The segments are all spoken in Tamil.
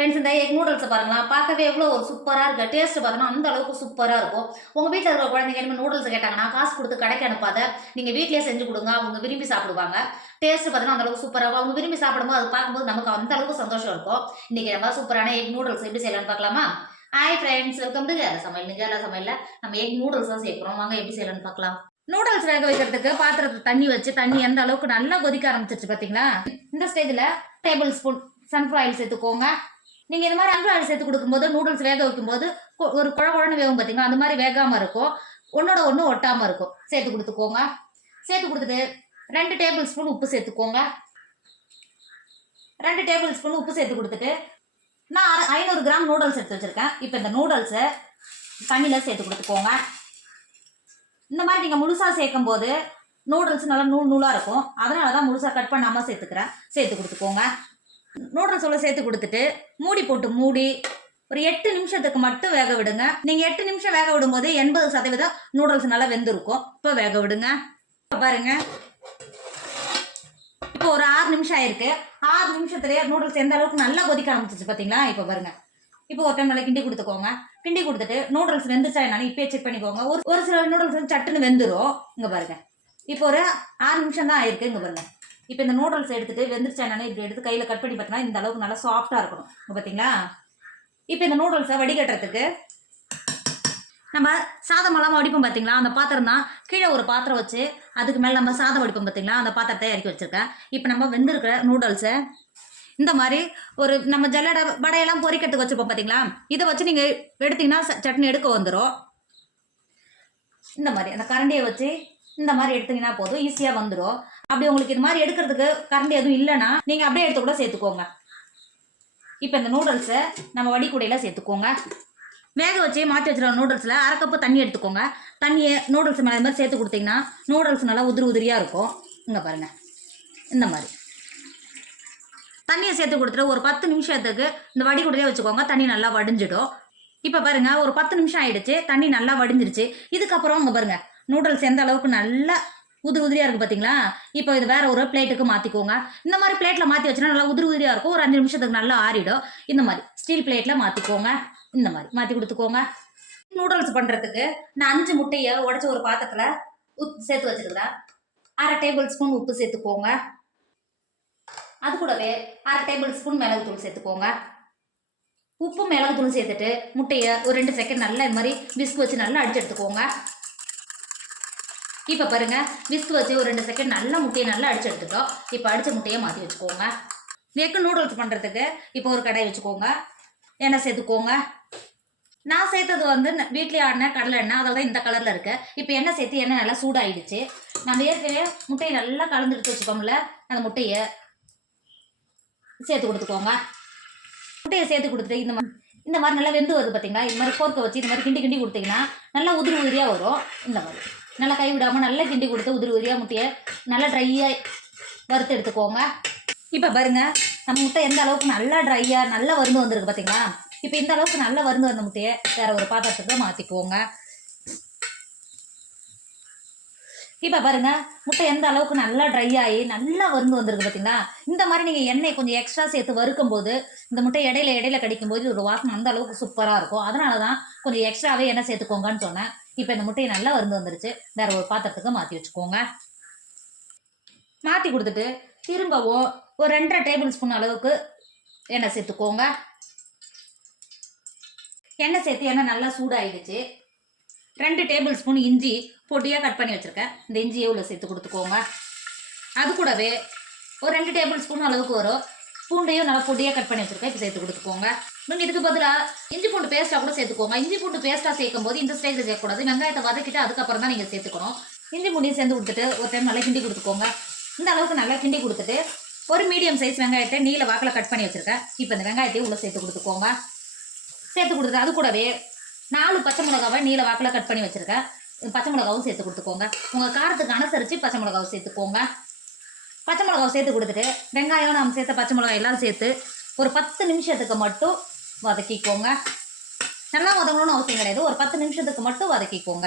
ஃப்ரெண்ட்ஸ் இந்த எக் நூடுல்ஸை பாருங்களா, பார்க்கவே எவ்வளோ ஒரு சூப்பராக இருக்குது. டேஸ்ட் பார்த்தோன்னா அந்த அளவுக்கு சூப்பராக இருக்கும். உங்கள் வீட்டில் இருக்கிற குழந்தைங்க என்ன நூடுல்ஸ் கேட்டாங்கன்னா காசு கொடுத்து கடைக்கு அனுப்பாத, நீங்கள் வீட்டிலேயே செஞ்சு கொடுங்க, அவங்க விரும்பி சாப்பிடுவாங்க. டேஸ்ட் பார்த்தோன்னா அந்த அளவுக்கு சூப்பராக இருக்கும். அவங்க விரும்பி சாப்பிடும்போது அது பார்க்கும்போது நமக்கு அந்த அளவுக்கு சந்தோஷம் இருக்கும். இன்றைக்கி நம்ம சூப்பரான எக் நூடுல்ஸ் எப்படி செய்யலாம்னு பார்க்கலாமா? Hi friends, welcome to Kerala சமையல். கேரளா சமையலில் நம்ம எக் நூடுல்ஸ் தான் சேர்க்குறோம். வாங்க எப்படி செய்யலாம்னு பார்க்கலாம். நூடுல்ஸ் வேக வைக்கிறதுக்கு பாத்திரத்தை தண்ணி வச்சு தண்ணி எந்த அளவுக்கு நல்லா கொதிக்க ஆரம்பிச்சிருச்சு பார்த்தீங்களா? இந்த ஸ்டேஜில் டேபிள் ஸ்பூன் சன்ஃப்ளவர் ஆயில் சேர்த்துக்கோங்க. நீங்கள் இந்த மாதிரி சன்ஃப்ளவர் ஆயில் சேர்த்து கொடுக்கும்போது நூடுல்ஸ் வேக வைக்கும்போது ஒரு குழகுழன்னு வேகும் பார்த்தீங்களா, அந்த மாதிரி வேகாமல் இருக்கும், ஒன்றோட ஒன்று ஒட்டாமல் இருக்கும். சேர்த்து கொடுத்துக்கோங்க. சேர்த்து கொடுத்துட்டு 2 டேபிள் ஸ்பூன் உப்பு சேர்த்துக்கோங்க. 2 டேபிள் ஸ்பூன் உப்பு சேர்த்து கொடுத்துட்டு நான் 500 கிராம் நூடுல்ஸ் எடுத்து வச்சுருக்கேன். இப்போ இந்த நூடுல்ஸை தண்ணியில் சேர்த்து கொடுத்துக்கோங்க. இந்த மாதிரி நீங்கள் முழுசாக சேர்க்கும் போது நூடுல்ஸ் நல்லா நூலாக இருக்கும். அதனால தான் முழுசாக கட் பண்ணாமல் சேர்த்துக்கிறேன். சேர்த்து கொடுத்துக்கோங்க. நூடுல்ஸ் உள்ள சேர்த்து கொடுத்துட்டு மூடி போட்டு மூடி ஒரு 8 நிமிஷத்துக்கு மட்டும் வேக விடுங்க. நீங்கள் 8 நிமிஷம் வேக விடும்போது 80% நூடுல்ஸ் நல்லா வெந்திருக்கும். இப்போ வேக விடுங்க. பாருங்க, இப்போ ஒரு 6 நிமிஷம் ஆயிருக்கு. 6 நிமிஷத்துலேயே நூடுல்ஸ் எந்த அளவுக்கு நல்லா கொதிக்க ஆரம்பிச்சிச்சு பார்த்தீங்களா? இப்போ பாருங்க, இப்போ ஒரு டைம் நல்லா கிண்டி கொடுத்துக்கோங்க. கிண்டி கொடுத்துட்டு நூடுல்ஸ் வெந்துச்சா என்னன்னு இப்பயே செக் பண்ணிக்கோங்க. ஒரு சில நூடுல்ஸ் வந்து சட்டுன்னு வெந்துடும். இங்கே பாருங்க, இப்போ ஒரு 6 நிமிஷம் தான் ஆயிருக்கு. இங்கே பாருங்க, இப்போ இந்த நூடுல்ஸ் எடுத்துட்டு வெந்துருச்சா என்னன்னு இப்படி எடுத்து கையில் கட் பண்ணி பார்த்தீங்கன்னா இந்த அளவுக்கு நல்லா சாஃப்டாக இருக்கணும். இங்கே பார்த்தீங்களா? இப்போ இந்த நூடுல்ஸை வடிகட்டுறதுக்கு நம்ம சாதமெல்லாம் வடிப்போம் பார்த்தீங்களா, அந்த பாத்திரம் தான். கீழே ஒரு பாத்திரம் வச்சு அதுக்கு மேலே நம்ம சாதம் வடிப்போம் பார்த்தீங்களா, அந்த பாத்திரத்தை இறக்கி வச்சுருக்கேன். இப்போ நம்ம வெந்திருக்கிற நூடுல்ஸை இந்த மாதிரி ஒரு நம்ம ஜல்லடை வடையெல்லாம் பொரிக்கிறதுக்கு வச்சுருப்போம் பார்த்தீங்களா, இதை வச்சு நீங்கள் எடுத்திங்கன்னா சட்னி எடுக்க வந்துடும். இந்த மாதிரி அந்த கரண்டியை வச்சு இந்த மாதிரி எடுத்தீங்கன்னா போதும், ஈஸியாக வந்துடும். அப்படி உங்களுக்கு இது மாதிரி எடுக்கிறதுக்கு கரண்டி எதுவும் இல்லைன்னா நீங்கள் அப்படியே எடுத்து கூட சேர்த்துக்கோங்க. இப்போ இந்த நூடுல்ஸை நம்ம வடிகூடையில் சேர்த்துக்கோங்க. வேக வச்சு மாற்றி வச்சுருக்க நூடுல்ஸில் 1/2 கப்பு தண்ணி எடுத்துக்கோங்க. தண்ணியை நூடுல்ஸ் மேலே இது மாதிரி சேர்த்து கொடுத்தீங்கன்னா நூடுல்ஸ் நல்லா உதிரியாக இருக்கும். இங்கே பாருங்கள், இந்த மாதிரி தண்ணியை சேர்த்து கொடுத்துட்டு ஒரு 10 நிமிஷத்துக்கு இந்த வடிகூடையே வச்சுக்கோங்க. தண்ணி நல்லா வடிஞ்சிடும். இப்போ பாருங்கள், ஒரு 10 நிமிஷம் ஆகிடுச்சு. தண்ணி நல்லா வடிஞ்சிருச்சு. இதுக்கப்புறம் இங்கே பாருங்கள், நூடுல்ஸ் எந்த அளவுக்கு நல்லா உதிரியாக இருக்குது பார்த்தீங்களா? இப்போ இது வேறு ஒரு பிளேட்டுக்கு மாற்றிக்கோங்க. இந்த மாதிரி பிளேட்டில் மாற்றி வச்சுன்னா நல்லா உதிரியாக இருக்கும். ஒரு 5 நிமிஷத்துக்கு நல்லா ஆறிடும். இந்த மாதிரி ஸ்டீல் பிளேட்டில் மாற்றிக்கோங்க. இந்த மாதிரி மாற்றி கொடுத்துக்கோங்க. நூடுல்ஸ் பண்ணுறதுக்கு நான் 5 முட்டையை உடச்சி ஒரு பாத்திரத்தில் சேர்த்து வச்சுருக்கிறேன். 1/2 டேபிள் ஸ்பூன் உப்பு சேர்த்துக்கோங்க. அது கூடவே 1/2 டேபிள் ஸ்பூன் மிளகுத்தூள் சேர்த்துக்கோங்க. உப்பு மிளகுத்தூள் சேர்த்துட்டு முட்டையை ஒரு 2 செகண்ட் நல்லா இது மாதிரி விஸ்க் வச்சு நல்லா அடிச்சு எடுத்துக்கோங்க. இப்போ பாருங்கள், விஸ்க் வச்சு ஒரு 2 செகண்ட் நல்லா முட்டையை நல்லா அடிச்சு எடுத்துட்டோம். இப்போ அடித்த முட்டையை மாற்றி வச்சுக்கோங்க. எக் நூடுல்ஸ் பண்ணுறதுக்கு இப்போ ஒரு கடாய் வச்சுக்கோங்க. எண்ணெய் சேர்த்துக்கோங்க. நான் சேர்த்தது வந்து வீட்லேயே ஆடின கடலை எண்ணெய், அதோட இந்த கலரில் இருக்குது. இப்போ எண்ணெய் சேர்த்து எண்ணெய் நல்லா சூடாகிடுச்சு. நம்ம ஏற்கனவே முட்டையை நல்லா கலந்து எடுத்து வச்சுக்கோம்ல, அந்த முட்டையை சேர்த்து கொடுத்துக்கோங்க. முட்டையை சேர்த்து கொடுத்துட்டு இந்த மாதிரி நல்லா வெந்து வருது பார்த்தீங்களா? இந்த மாதிரி போர்க்க வச்சு இந்த மாதிரி கிண்டி கிண்டி கொடுத்தீங்கன்னா நல்லா உதிரியாக வரும். இந்த மாதிரி நல்லா கை விடாமல் நல்லா கிண்டி கொடுத்து உதிரியாக முட்டையை நல்லா ட்ரையாக வறுத்து எடுத்துக்கோங்க. இப்போ பாருங்கள், நம்ம முட்டை எந்த அளவுக்கு நல்லா ட்ரையாக நல்லா வறுந்து வந்திருக்கு பார்த்தீங்களா? இப்போ இந்த அளவுக்கு நல்லா வறுந்து வந்த முட்டையை வேறு ஒரு பாத்திரத்துக்கு மாற்றிக்கோங்க. இப்போ பாருங்கள், முட்டை எந்த அளவுக்கு நல்லா ட்ரை ஆகி நல்லா வறுந்து வந்திருக்கு பார்த்தீங்களா? இந்த மாதிரி நீங்கள் எண்ணெய் கொஞ்சம் எக்ஸ்ட்ரா சேர்த்து வறுக்கும் போது இந்த முட்டை இடையில கடிக்கும்போது ஒரு வாசனை அந்த அளவுக்கு சூப்பராக இருக்கும். அதனால தான் கொஞ்சம் எக்ஸ்ட்ராவே எண்ணெய் சேர்த்துக்கோங்கன்னு சொன்னேன். இப்போ இந்த முட்டையை நல்லா வறுந்து வந்துருச்சு. வேறு ஒரு பாத்திரத்துக்கு மாற்றி வச்சுக்கோங்க. மாற்றி கொடுத்துட்டு திரும்பவும் ஒரு 2.5 டேபிள் ஸ்பூன் அளவுக்கு எண்ணெய் சேர்த்துக்கோங்க. எண்ணெய் சேர்த்து எண்ணெய் நல்லா சூடாகிடுச்சு. 2 டேபிள் ஸ்பூன் இஞ்சி பொடியாக கட் பண்ணி வச்சுருக்கேன். இந்த இஞ்சியை உள்ள சேர்த்து கொடுத்துக்கோங்க. அது கூடவே ஒரு 2 டேபிள் ஸ்பூன் அளவுக்கு வரும் பூண்டையும் நல்லா பொடியாக கட் பண்ணி வச்சுருக்கேன். இப்போ சேர்த்து கொடுத்துக்கோங்க. நீங்கள் இதுக்கு பதிலாக இஞ்சி பூண்டு பேஸ்ட்டாக கூட சேர்த்துக்கோங்க. இஞ்சி பூண்டு பேஸ்ட்டாக சேர்க்கும் போது இந்த ஸ்டைலில் சேர்க்கக்கூடாது. வெங்காயத்தை வதக்கிட்டு அதுக்கப்புறம் தான் நீங்கள் சேர்த்துக்கணும். இஞ்சி பூண்டையும் சேர்ந்து கொடுத்துட்டு ஒரு டைம் நல்லா கிண்டி கொடுத்துக்கோங்க. இந்த அளவுக்கு நல்லா கிண்டி கொடுத்துட்டு ஒரு மீடியம் சைஸ் வெங்காயத்தை நீல வாக்கில் கட் பண்ணி வச்சுருக்கேன். இப்போ இந்த வெங்காயத்தையும் உள்ளே சேர்த்து கொடுத்துக்கோங்க. சேர்த்து கொடுத்துட்டு அது கூடவே 4 பச்சை மிளகாவை நீல வாக்கில் கட் பண்ணி வச்சுருக்கேன். பச்சை மிளகாவும் சேர்த்து கொடுத்துக்கோங்க. உங்கள் காரத்துக்கு அனுசரித்து பச்சை மிளகாவை சேர்த்துக்கோங்க. பச்சை மிளகாவை சேர்த்து கொடுத்துட்டு வெங்காயம் நம்ம சேர்த்த பச்சை மிளகாய் எல்லாம் சேர்த்து ஒரு 10 நிமிஷத்துக்கு மட்டும் வதக்கிக்கோங்க. நல்லா வதங்கணும்னு அவசியம் கிடையாது. ஒரு 10 நிமிஷத்துக்கு மட்டும் வதக்கிக்கோங்க.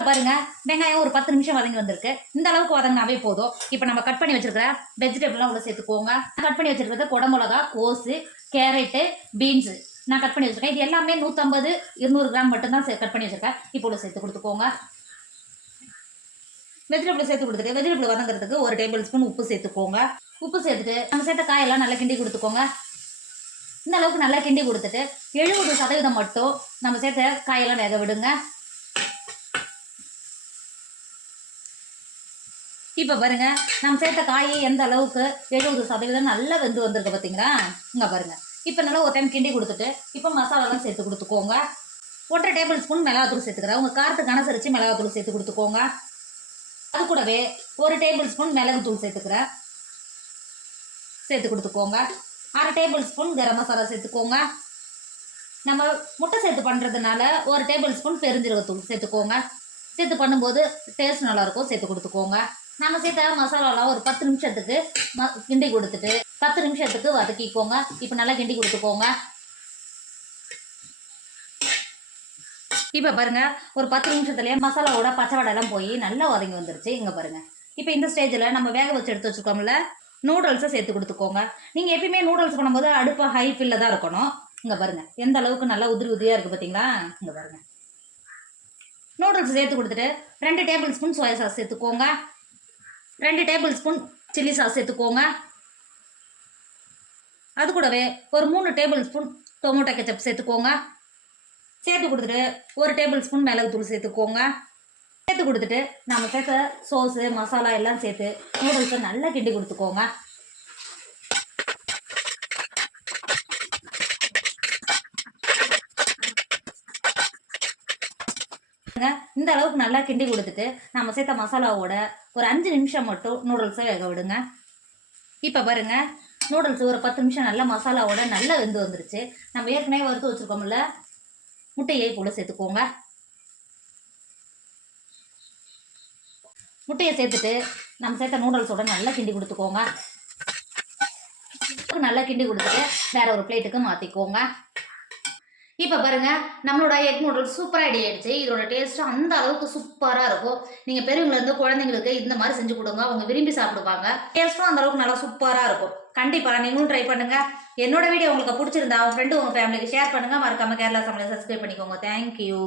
பாருங்க வெங்காயம் ஒரு 10 நிமிஷம் வதங்கி வந்திருக்கு. இந்த அளவுக்கு வதங்கினாவே போதும். இப்போ நம்ம கட் பண்ணி வச்சிருக்கிற வெஜிடபிள்லாம் உள்ள சேர்த்துக்கோங்க. கட் பண்ணி வச்சிருக்கிறது குடமிளகா, கோஸு, கேரட்டு, பீன்ஸு நான் கட் பண்ணி வச்சிருக்கேன். இது எல்லாமே 150 200 கிராம் மட்டும்தான் கட் பண்ணி வச்சிருக்கேன். இப்போ உள்ள சேர்த்து கொடுத்துக்கோங்க. வெஜிடபிள் சேர்த்து கொடுத்துட்டு வெஜிடபிள் வதங்குறதுக்கு 1 டேபிள் ஸ்பூன் உப்பு சேர்த்துக்கோங்க. உப்பு சேர்த்துட்டு நம்ம சேர்த்த காயெல்லாம் நல்லா கிண்டி கொடுத்துக்கோங்க. இந்த அளவுக்கு நல்லா கிண்டி கொடுத்துட்டு 70% மட்டும் நம்ம சேர்த்த காயெல்லாம் வேக விடுங்க. இப்போ பாருங்க நம்ம சேர்த்த காய் எந்த அளவுக்கு 70% நல்லா வெந்து வந்திருக்கு பார்த்தீங்களா? இங்கே பாருங்க. இப்போ நல்லா ஒரு டைம் கிண்டி கொடுத்துட்டு இப்போ மசாலாலாம் சேர்த்து கொடுத்துக்கோங்க. 1.5 டேபிள் ஸ்பூன் மிளகாத்தூள் சேர்த்துக்கிறேன். உங்கள் காரத்துக்கு அனுசரித்து மிளகாத்தூள் சேர்த்து கொடுத்துக்கோங்க. அது கூடவே 1 டேபிள் ஸ்பூன் மிளகுத்தூள் சேர்த்துக்கிறேன். சேர்த்து கொடுத்துக்கோங்க. 1/2 டேபிள் ஸ்பூன் கரம் மசாலா சேர்த்துக்கோங்க. நம்ம முட்டை சேர்த்து பண்ணுறதுனால 1 டேபிள் ஸ்பூன் பெருஞ்சீரகத்தூள் சேர்த்துக்கோங்க. சேர்த்து பண்ணும்போது டேஸ்ட் நல்லாயிருக்கும். சேர்த்து கொடுத்துக்கோங்க. நம்ம சேர்த்த மசாலாலாம் ஒரு 10 நிமிஷத்துக்கு கிண்டி கொடுத்துட்டு 10 நிமிஷத்துக்கு வதக்கிக்கோங்க. இப்போ நல்லா கிண்டி கொடுத்துக்கோங்க. இப்போ பாருங்க ஒரு 10 நிமிஷத்துலேயே மசாலாவோட பச்சை வடையெல்லாம் போய் நல்லா வதங்கி வந்துருச்சு. இங்கே பாருங்க. இப்போ இந்த ஸ்டேஜில் நம்ம வேக வச்சு எடுத்து வச்சுருக்கோம்ல நூடுல்ஸை சேர்த்து கொடுத்துக்கோங்க. நீங்கள் எப்பயுமே நூடுல்ஸ் பண்ணும்போது அடுப்பு ஹை ஃபில்ல தான் இருக்கணும். இங்கே பாருங்கள் எந்த அளவுக்கு நல்லா உதிரி உதிரியாக இருக்குது பார்த்தீங்களா? இங்கே பாருங்கள். நூடுல்ஸ் சேர்த்து கொடுத்துட்டு 2 டேபிள் ஸ்பூன் சோயா சாஸ் சேர்த்துக்கோங்க. 2 டேபிள் ஸ்பூன் சில்லி சாஸ் சேர்த்துக்கோங்க. அது கூடவே ஒரு 3 டேபிள் ஸ்பூன் டொமேட்டோ கெச்சப் சேர்த்துக்கோங்க. சேர்த்து கொடுத்துட்டு 1 டேபிள் ஸ்பூன் மிளகுத்தூள் சேர்த்துக்கோங்க. சேர்த்து கொடுத்துட்டு நம்ம சேர்த்த சோஸு மசாலா எல்லாம் சேர்த்து நூடுல்ஸை நல்லா கிண்டி கொடுத்துக்கோங்க. இந்த அளவுக்கு நல்லா கிண்டி கொடுத்துட்டு நம்ம சேர்த்த மசாலாவோட ஒரு 5 நிமிஷம் மட்டும் நூடுல்ஸை வேக விடுங்க. இப்போ பாருங்க நூடுல்ஸ் ஒரு 10 நிமிஷம் நல்லா மசாலாவோட நல்லா வெந்து வந்துருச்சு. நம்ம ஏற்கனவே வறுத்து வச்சுருக்கோம்ல முட்டையை கூட சேர்த்துக்கோங்க. முட்டையை சேர்த்துட்டு நம்ம சேர்த்த நூடுல்ஸோட நல்லா கிண்டி கொடுத்துக்கோங்க. நல்லா கிண்டி கொடுத்துட்டு வேற ஒரு பிளேட்டுக்கு மாற்றிக்கோங்க. இப்போ பாருங்க நம்மளோட எக் நூடுல்ஸ் சூப்பராக ரெடி ஆயிடுச்சு. இதோட டேஸ்ட்டு அந்த அளவுக்கு சூப்பராக இருக்கும். நீங்கள் பெரியவங்கலேருந்து குழந்தைங்களுக்கு இந்த மாதிரி செஞ்சு கொடுங்க. அவங்க விரும்பி சாப்பிடுவாங்க. டேஸ்ட்டும் அந்த அளவுக்கு நல்லா சூப்பராக இருக்கும். கண்டிப்பாக நீங்களும் ட்ரை பண்ணுங்க. என்னோட வீடியோ உங்களுக்கு பிடிச்சிருந்தா உங்கள் ஃப்ரெண்டு உங்கள் ஃபேமிலிக்கு ஷேர் பண்ணுங்க. மறக்காம கேரளா சமையல் சப்ஸ்கிரைப் பண்ணிக்கோங்க. தேங்க்யூ.